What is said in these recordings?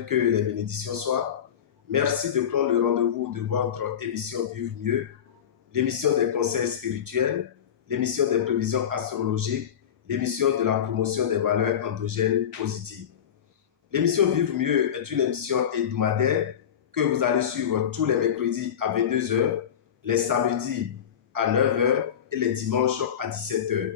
Que les bénédictions soient. Merci de prendre le rendez-vous de votre émission Vivre mieux, l'émission des conseils spirituels, l'émission des prévisions astrologiques, l'émission de la promotion des valeurs endogènes positives. L'émission Vivre mieux est une émission hebdomadaire que vous allez suivre tous les mercredis à 22 heures, les samedis à 9 heures et les dimanches à 17 heures.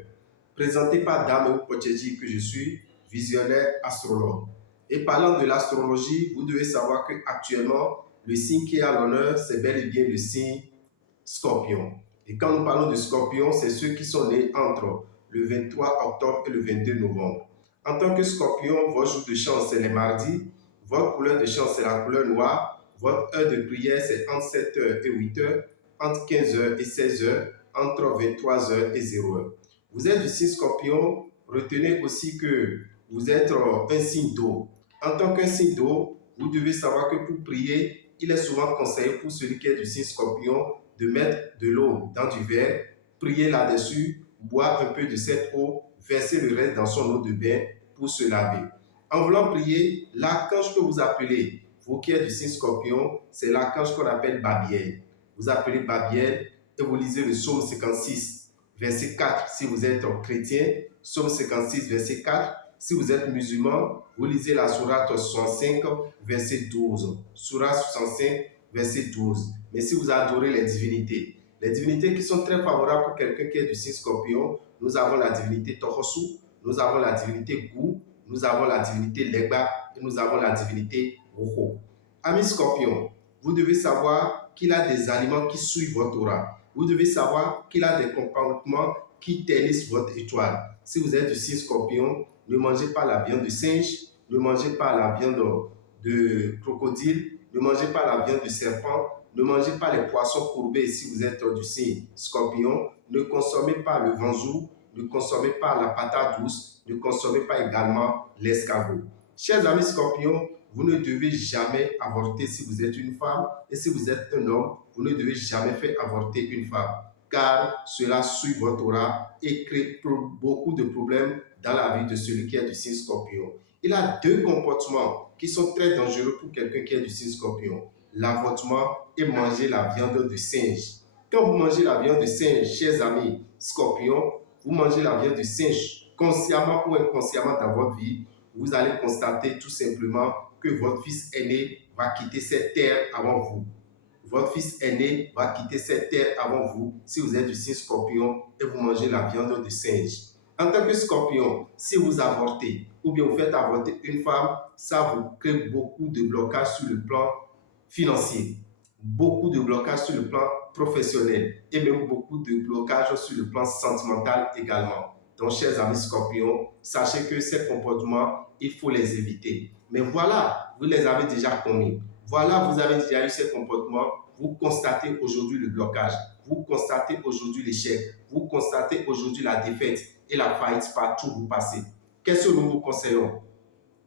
Présentée par Dame Pocheji que je suis, visionnaire astrologue. Et parlant de l'astrologie, vous devez savoir qu'actuellement, le signe qui est à l'honneur, c'est bel et bien le signe Scorpion. Et quand nous parlons de Scorpion, c'est ceux qui sont nés entre le 23 octobre et le 22 novembre. En tant que Scorpion, votre jour de chance, c'est les mardis. Votre couleur de chance, c'est la couleur noire. Votre heure de prière, c'est entre 7h et 8h, entre 15h et 16h, entre 23h et 0h. Vous êtes du signe Scorpion. Retenez aussi que vous êtes un signe d'eau. En tant qu'un signe d'eau, vous devez savoir que pour prier, il est souvent conseillé pour celui qui est du signe Scorpion de mettre de l'eau dans du verre, prier là-dessus, boire un peu de cette eau, verser le reste dans son eau de bain pour se laver. En voulant prier, l'archange que vous appelez, vous qui êtes du signe Scorpion, c'est l'archange qu'on appelle Babiel. Vous appelez Babiel et vous lisez le psaume 56, verset 4 si vous êtes chrétien, psaume 56, verset 4. Si vous êtes musulman, vous lisez la sourate 65, verset 12. Sourate 65, verset 12. Mais si vous adorez les divinités qui sont très favorables pour quelqu'un qui est du signe Scorpion, nous avons la divinité Tohosu, nous avons la divinité Gu, nous avons la divinité Legba et nous avons la divinité Roho. Ami Scorpion, vous devez savoir qu'il a des aliments qui suivent votre aura. Vous devez savoir qu'il a des comportements qui ternissent votre étoile. Si vous êtes du signe Scorpion, ne mangez pas la viande de singe, ne mangez pas la viande de crocodile, ne mangez pas la viande de serpent, ne mangez pas les poissons courbés si vous êtes du signe Scorpion, ne consommez pas le vanzou, ne consommez pas la patate douce, ne consommez pas également l'escargot. Chers amis Scorpions, vous ne devez jamais avorter si vous êtes une femme et si vous êtes un homme, vous ne devez jamais faire avorter une femme car cela suit votre aura et crée beaucoup de problèmes dans la vie de celui qui est du signe Scorpion. Il a deux comportements qui sont très dangereux pour quelqu'un qui est du signe Scorpion. L'avortement et manger la viande de singe. Quand vous mangez la viande de singe, chers amis Scorpions, vous mangez la viande de singe consciemment ou inconsciemment dans votre vie, vous allez constater tout simplement que votre fils aîné va quitter cette terre avant vous. Votre fils aîné va quitter cette terre avant vous si vous êtes du signe Scorpion et vous mangez la viande de singe. En tant que Scorpion, si vous avortez ou bien vous faites avorter une femme, ça vous crée beaucoup de blocages sur le plan financier, beaucoup de blocages sur le plan professionnel et même beaucoup de blocages sur le plan sentimental également. Donc, chers amis Scorpions, sachez que ces comportements, il faut les éviter. Mais voilà, vous les avez déjà commis. Voilà, vous avez déjà eu ces comportements, vous constatez aujourd'hui le blocage, vous constatez aujourd'hui l'échec, vous constatez aujourd'hui la défaite et la faillite partout où vous passez. Qu'est-ce que nous vous conseillons?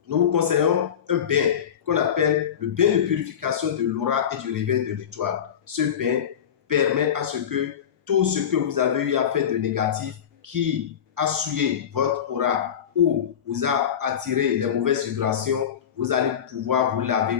Nous vous conseillons un bain qu'on appelle le bain de purification de l'aura et du réveil de l'étoile. Ce bain permet à ce que tout ce que vous avez eu à faire de négatif qui a souillé votre aura ou vous a attiré les mauvaises vibrations, vous allez pouvoir vous laver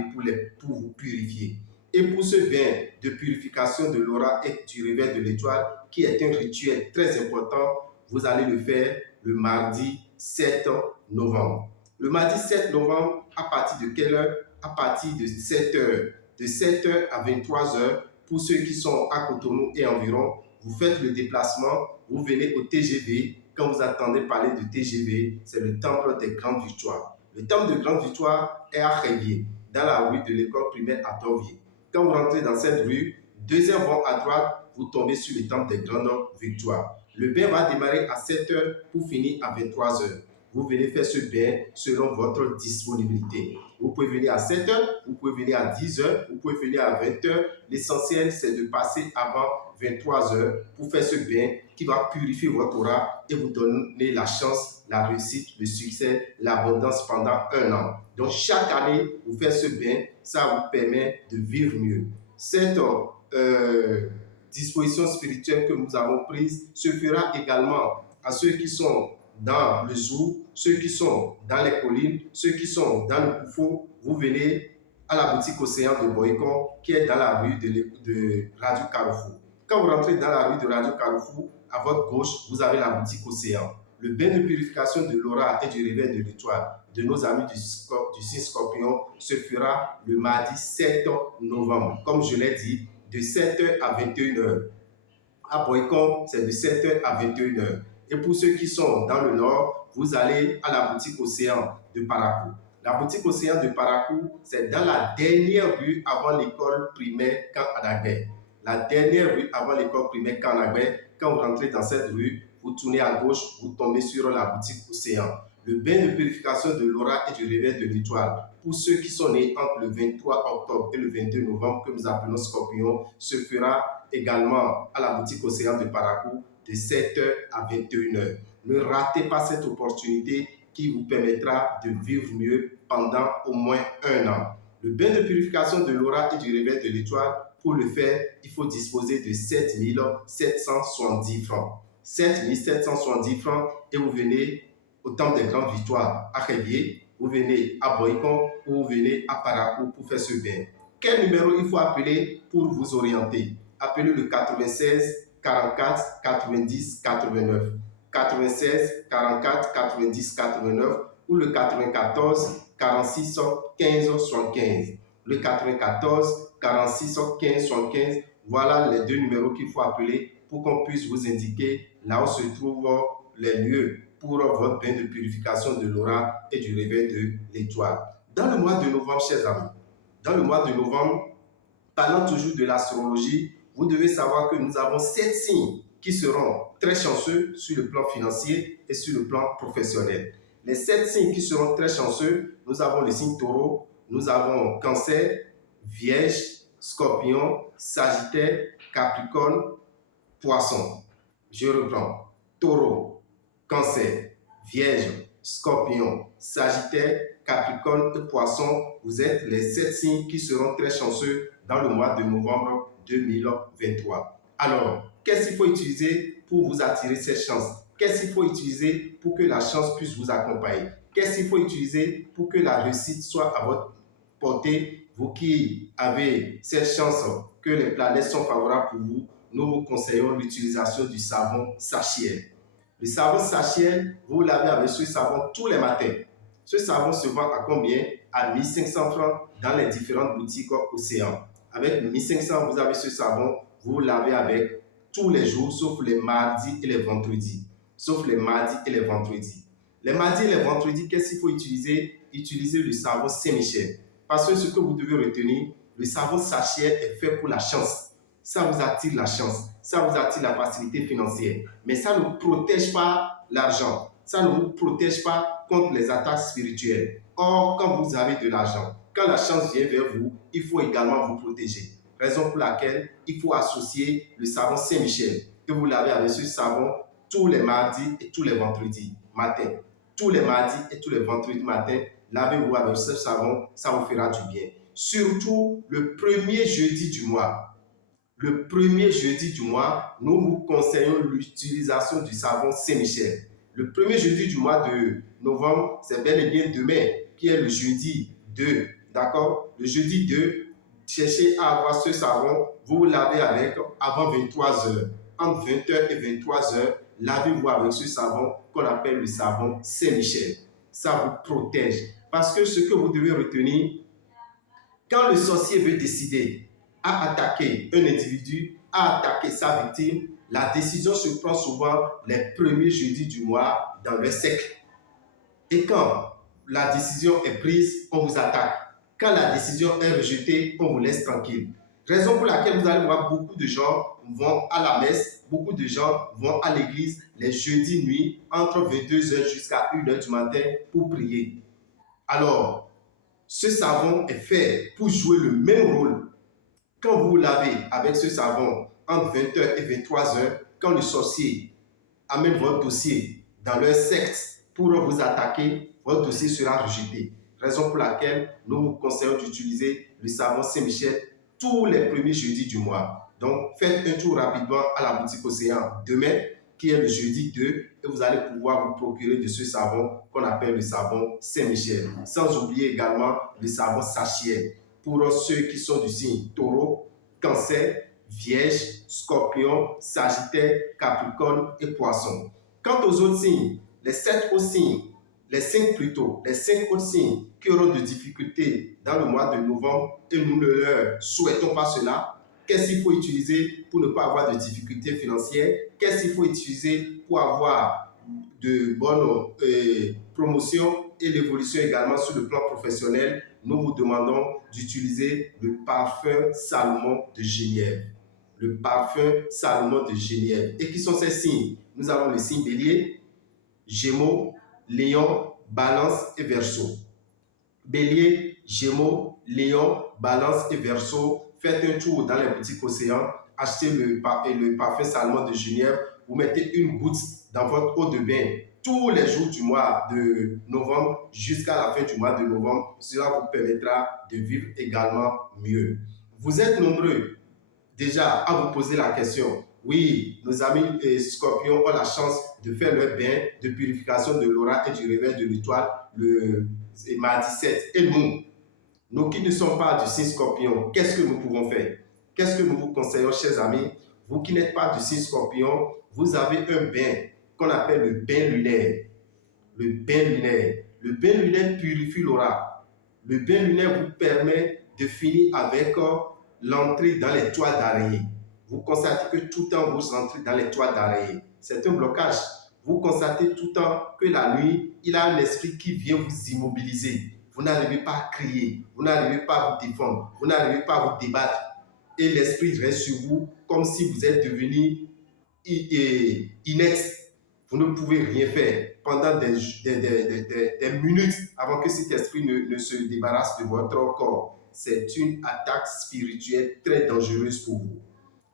pour vous purifier. Et pour ce bain de purification de l'aura et du réveil de l'étoile, qui est un rituel très important, vous allez le faire le mardi 7 novembre. Le mardi 7 novembre, à partir de quelle heure? À partir de 7 heures. De 7 heures à 23 heures, pour ceux qui sont à Cotonou et environ, vous faites le déplacement, vous venez au TGV. Quand vous attendez parler de TGV, c'est le Temple des Grandes Victoires. Le Temple de Grandes Victoires est à Révier, dans la rue de l'école primaire à Torvier. Quand vous rentrez dans cette rue, deuxième rond à droite, vous tombez sur le Temple des Grandes Victoires. Le bain va démarrer à 7 heures pour finir à 23 heures. Vous venez faire ce bain selon votre disponibilité. Vous pouvez venir à 7 heures, vous pouvez venir à 10 heures, vous pouvez venir à 20 heures. L'essentiel, c'est de passer avant 23 heures pour faire ce bain qui va purifier votre aura et vous donner la chance, la réussite, le succès, l'abondance pendant un an. Donc, chaque année, vous faites ce bain, ça vous permet de vivre mieux. Cette disposition spirituelle que nous avons prise se fera également à ceux qui sont dans le zoo, ceux qui sont dans les collines, ceux qui sont dans le Koufo, vous venez à la boutique Océan de Boycon qui est dans la rue de Radio Carrefour. Quand vous rentrez dans la rue de Radio Carrefour, à votre gauche, vous avez la boutique Océan. Le bain de purification de l'aura et du réveil de l'étoile de nos amis du signe Scorpion se fera le mardi 7 novembre, comme je l'ai dit, de 7h à 21h. À Boycon, c'est de 7h à 21h. Et pour ceux qui sont dans le nord, vous allez à la boutique Océan de Parakou. La boutique Océan de Parakou, c'est dans la dernière rue avant l'école primaire Camp Adagbe. La dernière rue avant l'école primaire Camp Adagbe. Quand vous rentrez dans cette rue, vous tournez à gauche, vous tombez sur la boutique Océan. Le bain de purification de l'aura et du réveil de l'étoile, pour ceux qui sont nés entre le 23 octobre et le 22 novembre, que nous appelons Scorpion, se fera également à la boutique Océan de Parakou de 7h à 21h. Ne ratez pas cette opportunité qui vous permettra de vivre mieux pendant au moins un an. Le bain de purification de l'aura et du réveil de l'étoile, pour le faire, il faut disposer de 7 770 francs. 7 770 francs et vous venez au Temple des Grandes Victoires à Révier, vous venez à Boycon ou vous venez à Parakou pour faire ce bain. Quel numéro il faut appeler pour vous orienter? Appelez le 96 44 90 89. 96 44 90 89 ou le 94 46 15 75. Le 94 46 15 75, voilà les deux numéros qu'il faut appeler pour qu'on puisse vous indiquer là où se trouvent les lieux pour votre bain de purification de l'aura et du réveil de l'étoile. Dans le mois de novembre, chers amis, dans le mois de novembre, parlant toujours de l'astrologie, vous devez savoir que nous avons 7 signes qui seront très chanceux sur le plan financier et sur le plan professionnel. Les 7 signes qui seront très chanceux, nous avons le signe taureau, nous avons cancer, vierge, scorpion, sagittaire, capricorne, poisson. Je reprends. Taureau, cancer, vierge, scorpion, sagittaire, capricorne et poisson. Vous êtes les 7 signes qui seront très chanceux dans le mois de novembre 2023. Alors, qu'est-ce qu'il faut utiliser pour vous attirer cette chance? Qu'est-ce qu'il faut utiliser pour que la chance puisse vous accompagner? Qu'est-ce qu'il faut utiliser pour que la réussite soit à votre portée? Vous qui avez cette chance que les planètes sont favorables pour vous, nous vous conseillons l'utilisation du savon Sachiel. Le savon Sachiel, vous lavez avec ce savon tous les matins. Ce savon se vend à combien? À 1500 francs dans les différentes boutiques Océan. Avec 1500, vous avez ce savon, vous lavez avec tous les jours, sauf les mardis et les vendredis. Sauf les mardis et les vendredis. Les mardis et les vendredis, qu'est-ce qu'il faut utiliser? Utilisez le savon Saint-Michel. Parce que ce que vous devez retenir, le savon Sachiel est fait pour la chance. Ça vous attire la chance, ça vous attire la facilité financière. Mais ça ne protège pas l'argent. Ça ne vous protège pas contre les attaques spirituelles. Or, quand vous avez de l'argent, quand la chance vient vers vous, il faut également vous protéger. Raison pour laquelle il faut associer le savon Saint-Michel que vous lavez avec ce savon tous les mardis et tous les vendredis matin. Tous les mardis et tous les vendredis matin, lavez-vous avec ce savon, ça vous fera du bien. Surtout le premier jeudi du mois. Le premier jeudi du mois, nous vous conseillons l'utilisation du savon Saint-Michel. Le premier jeudi du mois de novembre, c'est bel et bien demain, qui est le jeudi 2. D'accord? Le jeudi 2, cherchez à avoir ce savon, vous lavez avec avant 23h. Entre 20h et 23h, lavez-vous avec ce savon qu'on appelle le savon Saint-Michel. Ça vous protège. Parce que ce que vous devez retenir, quand le sorcier veut décider à attaquer un individu, à attaquer sa victime, la décision se prend souvent les premiers jeudis du mois dans le siècle. Et quand la décision est prise, on vous attaque. Quand la décision est rejetée, on vous laisse tranquille. Raison pour laquelle vous allez voir beaucoup de gens vont à la messe, beaucoup de gens vont à l'église les jeudis nuit entre 22h jusqu'à 1h du matin pour prier. Alors, ce savon est fait pour jouer le même rôle. Quand vous lavez avec ce savon entre 20h et 23h, quand le sorcier amène votre dossier dans leur secte pour vous attaquer, votre dossier sera rejeté. Raison pour laquelle nous vous conseillons d'utiliser le savon Saint-Michel tous les premiers jeudis du mois. Donc, faites un tour rapidement à la boutique Océan demain qui est le jeudi 2, et vous allez pouvoir vous procurer de ce savon qu'on appelle le savon Saint-Michel. Sans oublier également le savon Sachiel pour ceux qui sont du signe Taureau, Cancer, Vierge, Scorpion, Sagittaire, Capricorne et Poisson. Quant aux autres signes, les 7 autres signes, les 5 plutôt, les 5 autres signes qui auront des difficultés dans le mois de novembre et nous ne leur souhaitons pas cela, qu'est-ce qu'il faut utiliser pour ne pas avoir de difficultés financières? Qu'est-ce qu'il faut utiliser pour avoir de bonnes promotions et l'évolution également sur le plan professionnel? Nous vous demandons d'utiliser le parfum Salomon de Genièvre. Le parfum Salomon de Genièvre. Et qui sont ces signes? Nous avons le signe Bélier, Gémeaux, Lion, Balance et Verseau. Bélier, Gémeaux, Lion, Balance et Verseau. Faites un tour dans les boutiques Océan, achetez le parfum Salomon de Genièvre, vous mettez une goutte dans votre eau de bain tous les jours du mois de novembre jusqu'à la fin du mois de novembre. Cela vous permettra de vivre également mieux. Vous êtes nombreux déjà à vous poser la question. Oui, nos amis scorpions ont la chance de faire leur bain de purification de l'aura et du réveil de l'étoile le mardi 7. Et nous qui ne sommes pas du signe scorpion, qu'est-ce que nous pouvons faire? Qu'est-ce que nous vous conseillons, chers amis? Vous qui n'êtes pas du signe scorpion, vous avez un bain qu'on appelle le bain lunaire. Le bain lunaire. Le bain lunaire purifie l'aura. Le bain lunaire vous permet de finir avec l'entrée dans les toiles d'araignée. Vous constatez que tout le temps vous entrez dans les toiles d'araignée. C'est un blocage. Vous constatez tout le temps que la nuit, il y a un esprit qui vient vous immobiliser. Vous n'arrivez pas à crier, vous n'arrivez pas à vous défendre, vous n'arrivez pas à vous débattre. Et l'esprit reste sur vous comme si vous êtes devenu inerte. Vous ne pouvez rien faire pendant des minutes avant que cet esprit ne se débarrasse de votre corps. C'est une attaque spirituelle très dangereuse pour vous.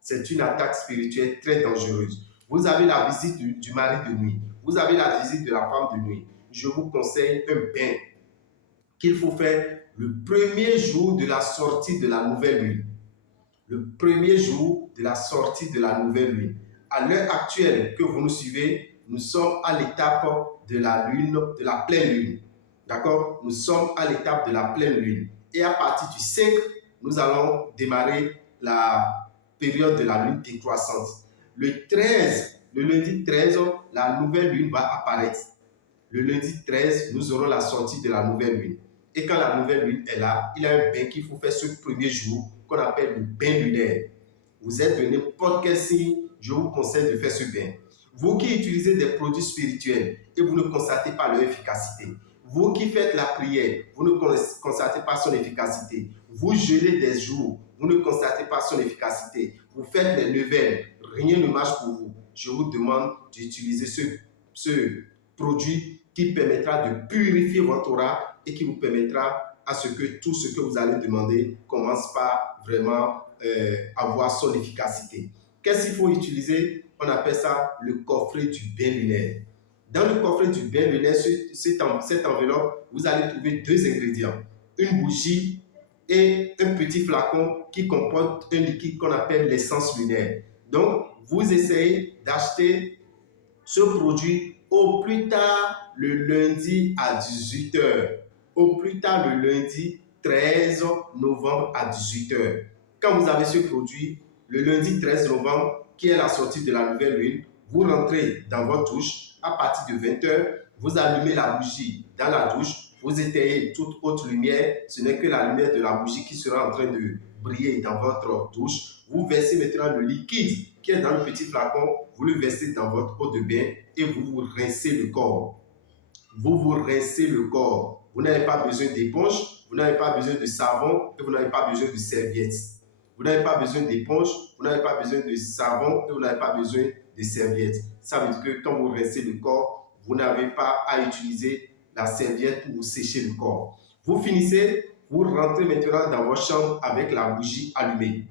C'est une attaque spirituelle très dangereuse. Vous avez la visite du mari de nuit. Vous avez la visite de la femme de nuit. Je vous conseille un bain qu'il faut faire le premier jour de la sortie de la nouvelle lune. Le premier jour de la sortie de la nouvelle lune. À l'heure actuelle que vous nous suivez, nous sommes à l'étape de la lune, de la pleine lune. D'accord? Nous sommes à l'étape de la pleine lune. Et à partir du 5, nous allons démarrer la période de la lune décroissante. Le lundi 13, la nouvelle lune va apparaître. Le lundi 13, nous aurons la sortie de la nouvelle lune. Et quand la nouvelle lune est là, il y a un bain qu'il faut faire ce premier jour qu'on appelle le bain lunaire. Vous êtes de n'importe quel signe, je vous conseille de faire ce bain. Vous qui utilisez des produits spirituels et vous ne constatez pas leur efficacité. Vous qui faites la prière, vous ne constatez pas son efficacité. Vous jeûnez des jours, vous ne constatez pas son efficacité. Vous faites les neuvaines, rien ne marche pour vous. Je vous demande d'utiliser ce produit qui permettra de purifier votre aura et qui vous permettra à ce que tout ce que vous allez demander commence par vraiment avoir son efficacité. Qu'est-ce qu'il faut utiliser? On appelle ça le coffret du bain lunaire. Dans le coffret du bain lunaire, cette enveloppe, vous allez trouver 2 ingrédients. Une bougie et un petit flacon qui comporte un liquide qu'on appelle l'essence lunaire. Donc, vous essayez d'acheter ce produit au plus tard le lundi à 18h. Au plus tard le lundi 13 novembre à 18h. Quand vous avez ce produit, le lundi 13 novembre, qui est la sortie de la nouvelle lune, vous rentrez dans votre douche à partir de 20h, vous allumez la bougie dans la douche, vous éteignez toute autre lumière, ce n'est que la lumière de la bougie qui sera en train de briller dans votre douche. Vous versez maintenant le liquide qui est dans le petit flacon, vous le versez dans votre eau de bain et vous vous rincez le corps. Vous vous rincez le corps. Vous n'avez pas besoin d'éponge, vous n'avez pas besoin de savon et vous n'avez pas besoin de serviette. Vous n'avez pas besoin d'éponge, vous n'avez pas besoin de savon et vous n'avez pas besoin de serviette. Ça veut dire que quand vous rincez le corps, vous n'avez pas à utiliser la serviette pour vous sécher le corps. Vous finissez, vous rentrez maintenant dans votre chambre avec la bougie allumée.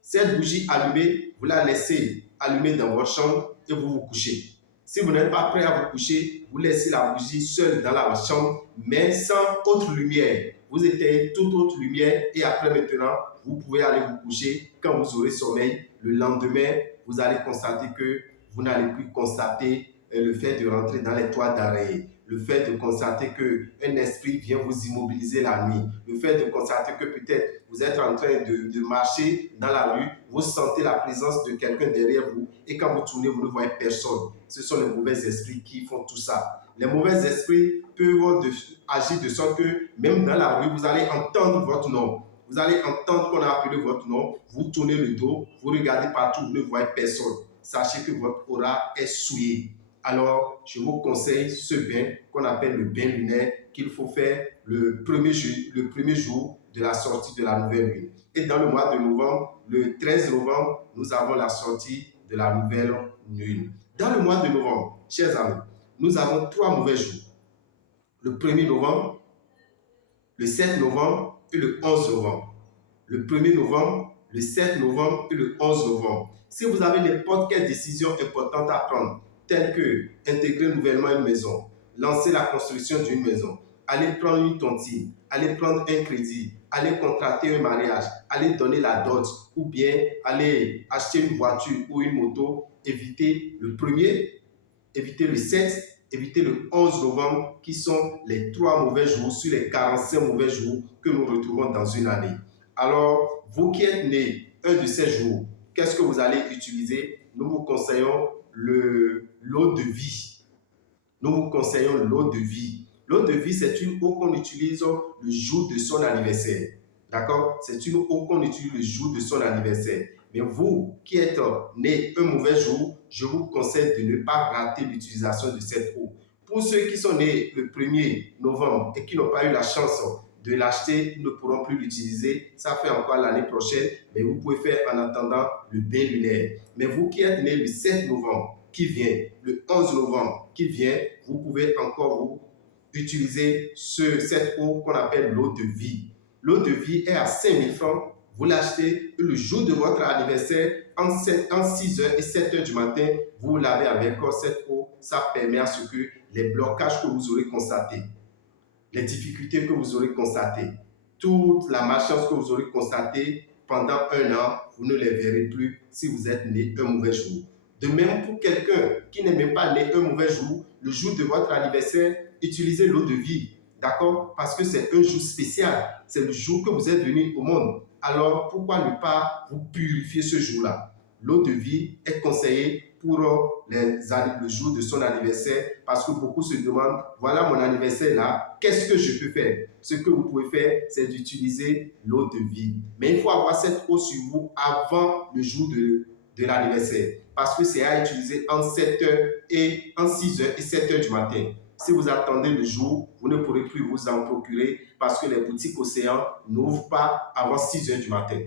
Cette bougie allumée, vous la laissez allumer dans votre chambre et vous vous couchez. Si vous n'êtes pas prêt à vous coucher, vous laissez la bougie seule dans la chambre, mais sans autre lumière. Vous éteignez toute autre lumière et après maintenant, vous pouvez aller vous coucher. Quand vous aurez sommeil, le lendemain, vous allez constater que vous n'allez plus constater le fait de rentrer dans les toits d'arrêt, le fait de constater qu'un esprit vient vous immobiliser la nuit, le fait de constater que peut-être vous êtes en train de marcher dans la rue, vous sentez la présence de quelqu'un derrière vous et quand vous tournez, vous ne voyez personne. Ce sont les mauvais esprits qui font tout ça. Les mauvais esprits peuvent agir de sorte que même dans la rue, vous allez entendre votre nom. Vous allez entendre qu'on a appelé votre nom, vous tournez le dos, vous regardez partout, vous ne voyez personne. Sachez que votre aura est souillée. Alors, je vous conseille ce bain qu'on appelle le bain lunaire qu'il faut faire le premier jour de la sortie de la nouvelle lune. Et dans le mois de novembre, le 13 novembre, nous avons la sortie de la nouvelle lune. Dans le mois de novembre, chers amis, nous avons 3 mauvais jours. Le 1er novembre, le 7 novembre et le 11 novembre. Le 1er novembre, le 7 novembre et le 11 novembre. Si vous avez n'importe quelle décision importante à prendre, telle que intégrer nouvellement une maison, lancer la construction d'une maison, aller prendre une tontine, aller prendre un crédit, aller contracter un mariage, aller donner la dot ou bien aller acheter une voiture ou une moto, évitez le 1er, évitez le 7, évitez le 11 novembre qui sont les 3 mauvais jours sur les 45 mauvais jours que nous retrouvons dans une année. Alors, vous qui êtes né un de ces jours, qu'est-ce que vous allez utiliser? Nous vous conseillons l'eau de vie. Nous vous conseillons l'eau de vie. L'eau de vie, c'est une eau qu'on utilise le jour de son anniversaire. D'accord? C'est une eau qu'on utilise le jour de son anniversaire. Mais vous qui êtes né un mauvais jour, je vous conseille de ne pas rater l'utilisation de cette eau. Pour ceux qui sont nés le 1er novembre et qui n'ont pas eu la chance de l'acheter, ils ne pourront plus l'utiliser. Ça fait encore l'année prochaine, mais vous pouvez faire en attendant le bain lunaire. Mais vous qui êtes né le 7 novembre qui vient, le 11 novembre qui vient, vous pouvez encore vous utiliser cette eau qu'on appelle l'eau de vie. L'eau de vie est à 5 000 francs. Vous l'achetez le jour de votre anniversaire, en 6h et 7h du matin, vous lavez avec cette eau. Ça permet à ce que les blocages que vous aurez constatés, les difficultés que vous aurez constatées, toute la malchance que vous aurez constatée pendant un an, vous ne les verrez plus si vous êtes né un mauvais jour. De même, pour quelqu'un qui n'est même pas né un mauvais jour, le jour de votre anniversaire, utilisez l'eau de vie, d'accord? Parce que c'est un jour spécial, c'est le jour que vous êtes venu au monde. Alors, pourquoi ne pas vous purifier ce jour-là? L'eau de vie est conseillée pour le jour de son anniversaire parce que beaucoup se demandent, voilà mon anniversaire là, qu'est-ce que je peux faire? Ce que vous pouvez faire, c'est d'utiliser l'eau de vie. Mais il faut avoir cette eau sur vous avant le jour de l'anniversaire parce que c'est à utiliser en 7h et en 6h et 7h du matin. Si vous attendez le jour, vous ne pourrez plus vous en procurer parce que les boutiques Océan n'ouvrent pas avant 6h du matin.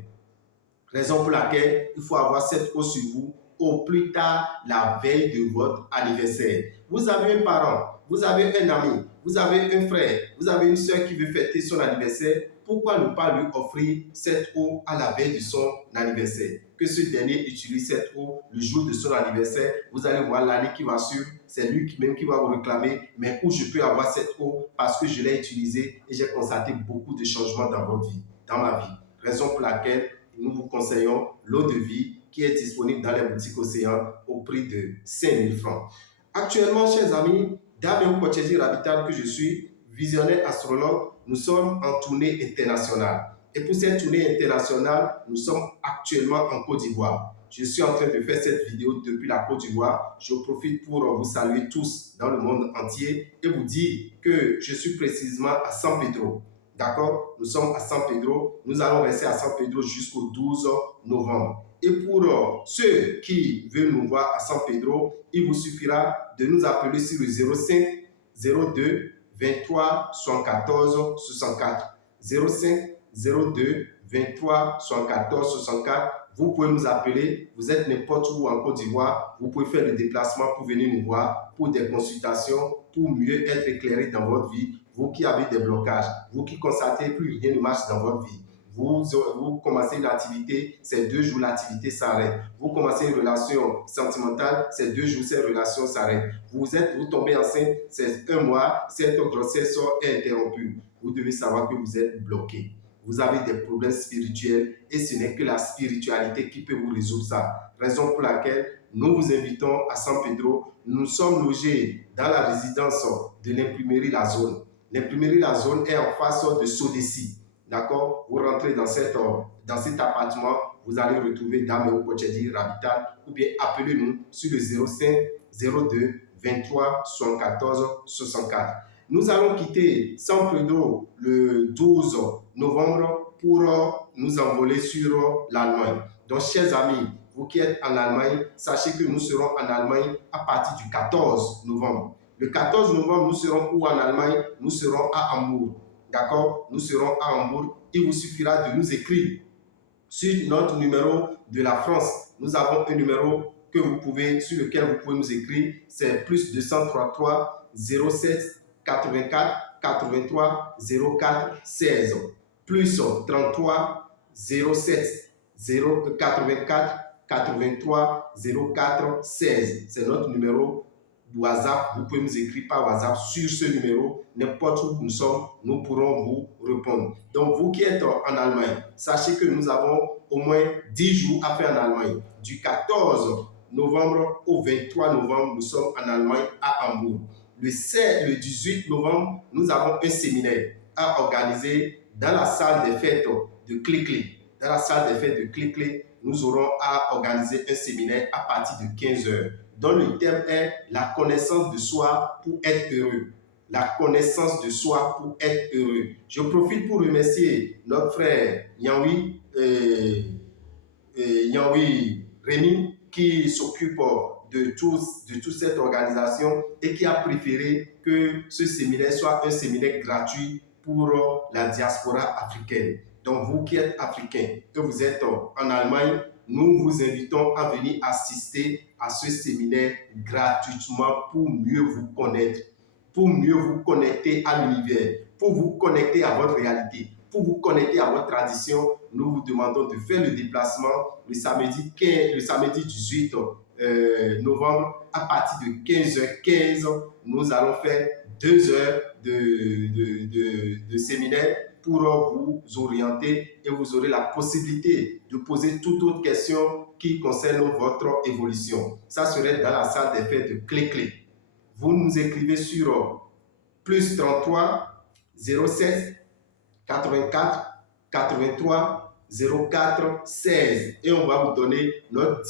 Raison pour laquelle il faut avoir cette eau sur vous au plus tard la veille de votre anniversaire. Vous avez un parent, vous avez un ami, vous avez un frère, vous avez une soeur qui veut fêter son anniversaire. Pourquoi ne pas lui offrir cette eau à la veille de son anniversaire? Que ce dernier utilise cette eau le jour de son anniversaire. Vous allez voir l'année qui va suivre. C'est lui même qui va vous réclamer. Mais où je peux avoir cette eau parce que je l'ai utilisée et j'ai constaté beaucoup de changements dans votre vie, dans ma vie. Raison pour laquelle nous vous conseillons l'eau de vie qui est disponible dans les boutiques Océan au prix de 5 000 francs. Actuellement, chers amis, Damien Kocheji Rabital que je suis, visionnaire astrologue, nous sommes en tournée internationale. Et pour cette tournée internationale, nous sommes actuellement en Côte d'Ivoire. Je suis en train de faire cette vidéo depuis la Côte d'Ivoire. Je profite pour vous saluer tous dans le monde entier et vous dire que je suis précisément à San Pedro. D'accord? Nous sommes à San Pedro. Nous allons rester à San Pedro jusqu'au 12 novembre. Et pour ceux qui veulent nous voir à San Pedro, il vous suffira de nous appeler sur le 05 02 23 74 64. 05 02 23 74 64. Vous pouvez nous appeler, vous êtes n'importe où en Côte d'Ivoire, vous pouvez faire le déplacement pour venir nous voir pour des consultations, pour mieux être éclairé dans votre vie. Vous qui avez des blocages, vous qui constatez plus rien ne marche dans votre vie. Vous commencez une activité, ces 2 jours, l'activité s'arrête. Vous commencez une relation sentimentale, ces 2 jours, cette relation s'arrête. Vous tombez enceinte, c'est 1 mois, cette grossesse est interrompue. Vous devez savoir que vous êtes bloqué. vous avez des problèmes spirituels et ce n'est que la spiritualité qui peut vous résoudre ça. Raison pour laquelle nous vous invitons à San Pedro. Nous sommes logés dans la résidence de l'imprimerie La Zone. L'imprimerie La Zone est en face de Sodeci. D'accord? Vous rentrez dans cet appartement, vous allez retrouver Dame Pochedi Rabital ou bien appelez-nous sur le 05 02 23 74 64. Nous allons quitter San Pedro le 12 novembre pour nous envoler sur l'Allemagne. Donc, chers amis, vous qui êtes en Allemagne, sachez que nous serons en Allemagne à partir du 14 novembre. Le 14 novembre, nous serons où en Allemagne? Nous serons à Hambourg. D'accord? Nous serons à Hambourg. Il vous suffira de nous écrire sur notre numéro de la France. Nous avons un numéro sur lequel vous pouvez nous écrire. C'est plus 233 07 84 83 04 16. Plus 33 07 84 83 04 16. C'est notre numéro WhatsApp. Vous pouvez nous écrire par WhatsApp sur ce numéro. N'importe où nous sommes, nous pourrons vous répondre. Donc, vous qui êtes en Allemagne, sachez que nous avons au moins 10 jours à faire en Allemagne. Du 14 novembre au 23 novembre, nous sommes en Allemagne à Hambourg. Le 18 novembre, nous avons un séminaire à organiser dans la salle des fêtes de Cliclé. Dans la salle des fêtes de Cliclé, nous aurons à organiser un séminaire à partir de 15 heures, dont le thème est la connaissance de soi pour être heureux. La connaissance de soi pour être heureux. Je profite pour remercier notre frère Yanwi Rémi qui s'occupe de toute cette organisation et qui a préféré que ce séminaire soit un séminaire gratuit pour la diaspora africaine. Donc vous qui êtes africain et vous êtes en Allemagne, nous vous invitons à venir assister à ce séminaire gratuitement pour mieux vous connaître, pour mieux vous connecter à l'univers, pour vous connecter à votre réalité, pour vous connecter à votre tradition. Nous vous demandons de faire le déplacement le samedi 18 novembre à partir de 15h15. Nous allons faire 2 heures de séminaire pour vous orienter et vous aurez la possibilité de poser toute autre question qui concerne votre évolution. Ça serait dans la salle des fêtes de Cliclé. Vous nous écrivez sur plus 33 07 84 83 04 16 et on va vous donner notre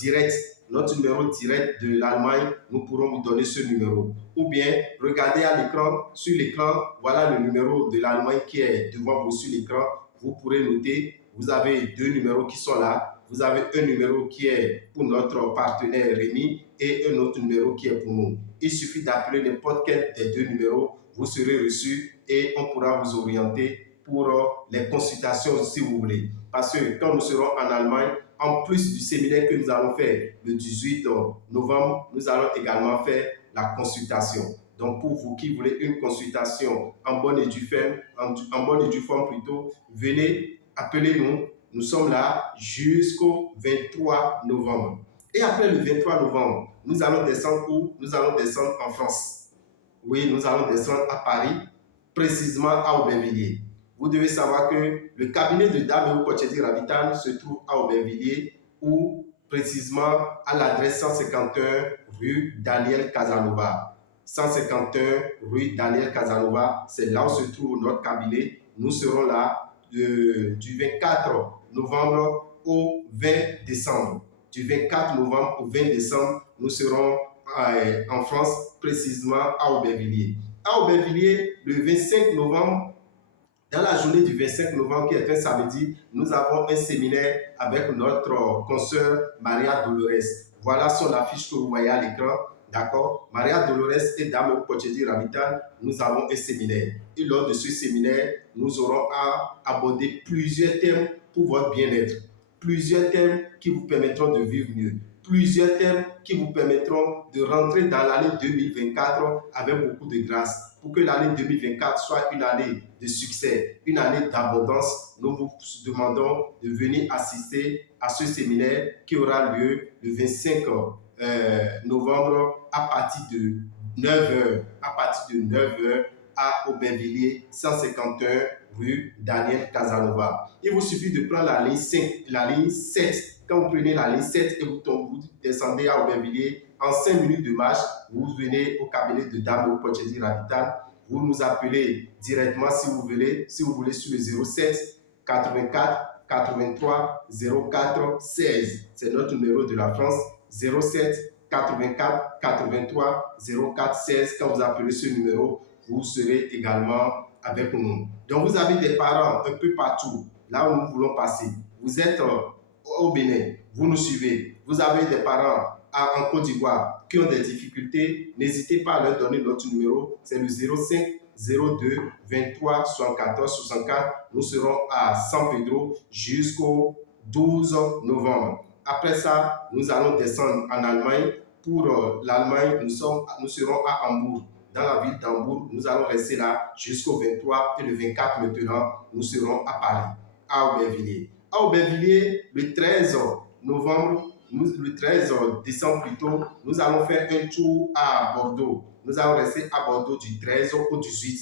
numéro direct de l'Allemagne. Nous pourrons vous donner ce numéro. Ou bien, regardez à l'écran, sur l'écran, voilà le numéro de l'Allemagne qui est devant vous sur l'écran. Vous pourrez noter, vous avez 2 numéros qui sont là. Vous avez un numéro qui est pour notre partenaire Rémi et un autre numéro qui est pour nous. Il suffit d'appeler n'importe quel des 2 numéros, vous serez reçu et on pourra vous orienter pour les consultations si vous voulez. Parce que quand nous serons en Allemagne, en plus du séminaire que nous allons faire le 18 novembre, nous allons également faire la consultation. Donc pour vous qui voulez une consultation en bonne et due forme, venez, appelez-nous. Nous sommes là jusqu'au 23 novembre. Et après le 23 novembre, nous allons descendre où? Nous allons descendre en France. Oui, nous allons descendre à Paris, précisément à Aubervilliers. Vous devez savoir que le cabinet de Dame Pochedi Rabital se trouve à Aubervilliers ou précisément à l'adresse 151 rue Daniel Casanova. 151 rue Daniel Casanova, c'est là où se trouve notre cabinet. Nous serons là du 24 novembre au 20 décembre. Du 24 novembre au 20 décembre, nous serons en France, précisément à Aubervilliers. À Aubervilliers, le 25 novembre, dans la journée du 25 novembre, qui est un samedi, nous avons un séminaire avec notre consoeur Maria Dolores. Voilà son affiche que vous voyez à l'écran. D'accord? Maria Dolores et Dame Pochedi Rabital, nous avons un séminaire. Et lors de ce séminaire, nous aurons à aborder plusieurs thèmes pour votre bien-être. Plusieurs thèmes qui vous permettront de vivre mieux. Plusieurs thèmes qui vous permettront de rentrer dans l'année 2024 avec beaucoup de grâce. Pour que l'année 2024 soit une année de succès, une année d'abondance, nous vous demandons de venir assister à ce séminaire qui aura lieu le 25 novembre à partir de 9h. À partir de 9h à Aubervilliers, 151 rue Daniel Casanova. Il vous suffit de prendre la ligne 5, la ligne 7. Quand vous prenez la ligne 7 et vous descendez à Aubervilliers, en 5 minutes de marche, vous venez au cabinet de Dame au Pochedi Radital. Vous nous appelez directement si vous voulez sur le 07 84 83 04 16. C'est notre numéro de la France, 07 84 83 04 16. Quand vous appelez ce numéro, vous serez également avec nous. Donc, vous avez des parents un peu partout, là où nous voulons passer. Vous êtes au Bénin, vous nous suivez. Vous avez des parents en Côte d'Ivoire qui ont des difficultés. N'hésitez pas à leur donner notre numéro. C'est le 05 02 23 74 64. Nous serons à San Pedro jusqu'au 12 novembre. Après ça, nous allons descendre en Allemagne. Pour l'Allemagne, nous serons à Hambourg. Dans la ville d'Hambourg, nous allons rester là jusqu'au 23 et le 24 maintenant, nous serons à Paris, à Aubervilliers. À Aubervilliers, le 13 novembre, le 13 décembre plutôt, nous allons faire un tour à Bordeaux. Nous allons rester à Bordeaux du 13 au 18.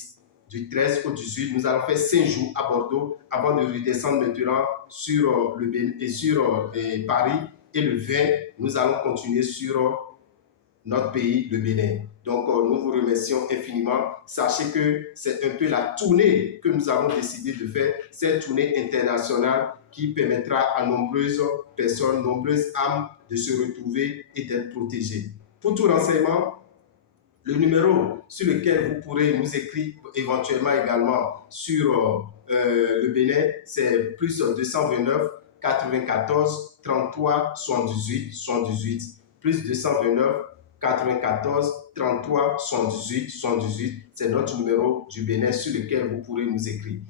Du 13 au 18, nous allons faire 5 jours à Bordeaux avant de redescendre maintenant sur le Bénin et sur Paris. Et le 20, nous allons continuer sur notre pays, le Bénin. Donc, nous vous remercions infiniment. Sachez que c'est un peu la tournée que nous avons décidé de faire, cette tournée internationale qui permettra à nombreuses personnes, nombreuses âmes de se retrouver et d'être protégées. Pour tout renseignement, le numéro sur lequel vous pourrez nous écrire éventuellement également sur le Bénin, c'est plus 229 94 33 78 78, plus 229 94 33 78 78. C'est notre numéro du Bénin sur lequel vous pourrez nous écrire.